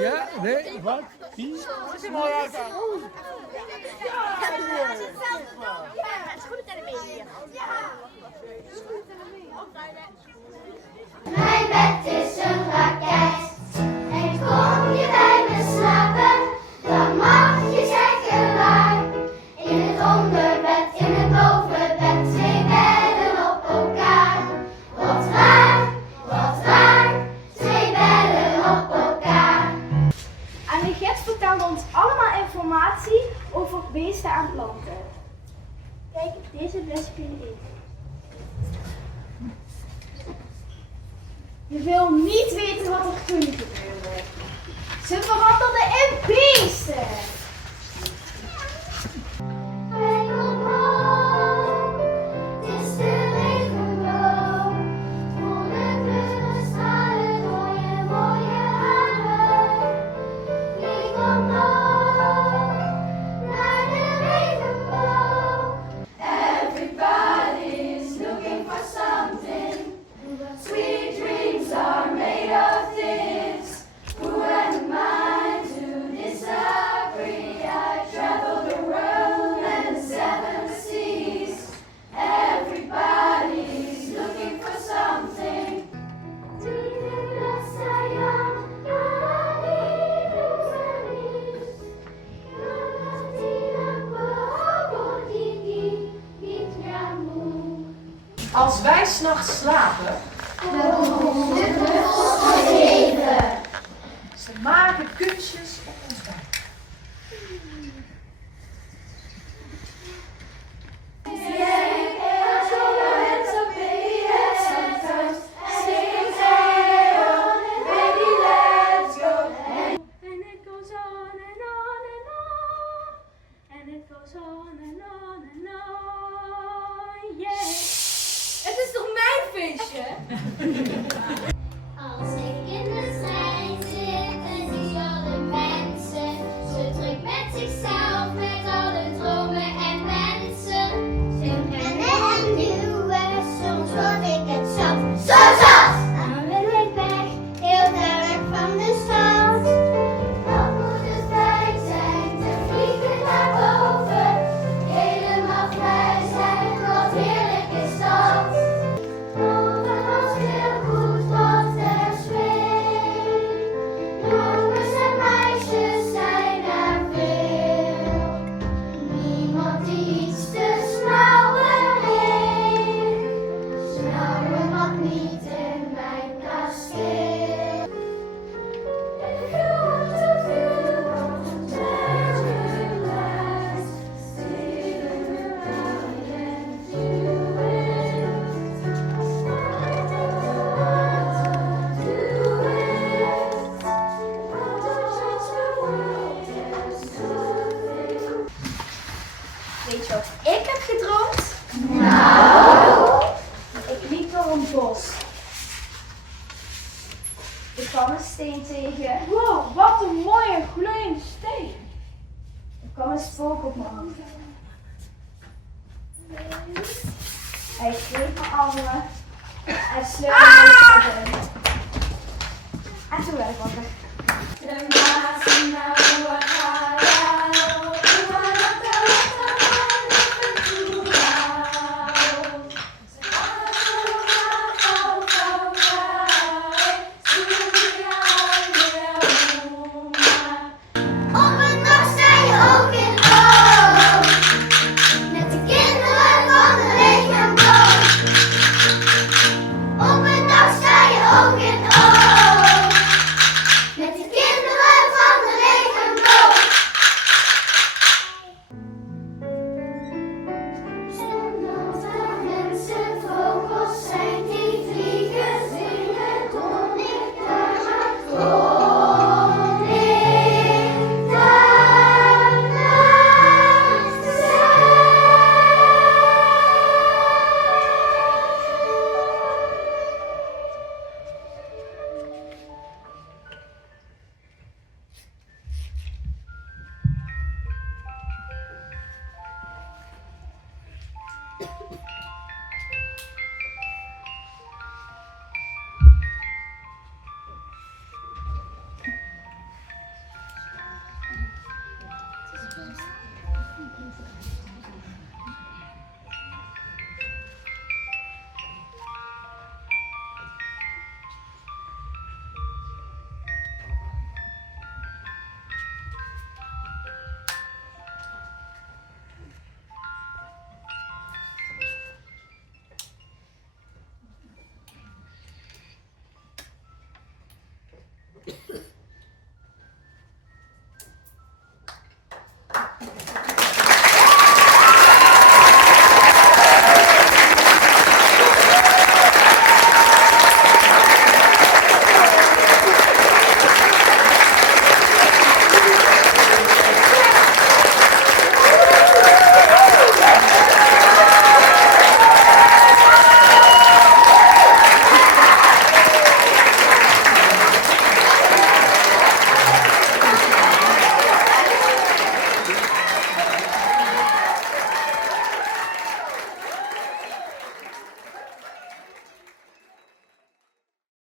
Ja, nee, wat? Wie? Het is mooi uit. Mijn bed is een raket. En kom je bij me slapen, dan mag je zeggen waar. In het onderbed, in het bovenbed, twee bedden op elkaar. Wat raar, twee bedden op elkaar. En de gids vertelde ons allemaal informatie over beesten en planten. Kijk, deze bespin. Je wil niet weten wat er toen gebeurde. Ze veranderden in beesten. Kijk omhoog, het is de regenboog. Volle kleuren stralen door je mooie haren. Kijk omhoog, naar de regenboog. Everybody's looking for something. Sweet dreams are made of this. Who am I to disagree? I travel the world and the seven seas. Everybody's looking for something. Als wij 's nachts slapen, ze maken kunstjes op ons dak. And it goes on and on and on. And it goes on and on and on. Yeah. Het is toch mijn feestje? Als ik in de trein zit en zie alle mensen, ze druk met zichzelf, met alle dromen en wensen. Ze rennen en duwen, soms word ik het zat. Zo zat! Dan wil ik weg, heel ver weg van de stad. Wat moet het fijn zijn, te vliegen naar boven. Helemaal vrij zijn, wat heerlijk is dat. Oh, wat was heel goed wat er zweeft. Jongens en meisjes zijn er veel. Niemand die iets te snauwen heeft. Snauwen mag niet in mijn kasteel. If you want to feel paradise, stay around and do it. Weet je wat ik heb gedroomd? Nou? Ik liep door een bos. Ik kwam een steen tegen. Wow, wat een mooie gloeiende steen. Er kwam een spook op mijn hand. Hij greep mijn armen en sleurde me erin. En toen werd ik wakker. The mice know what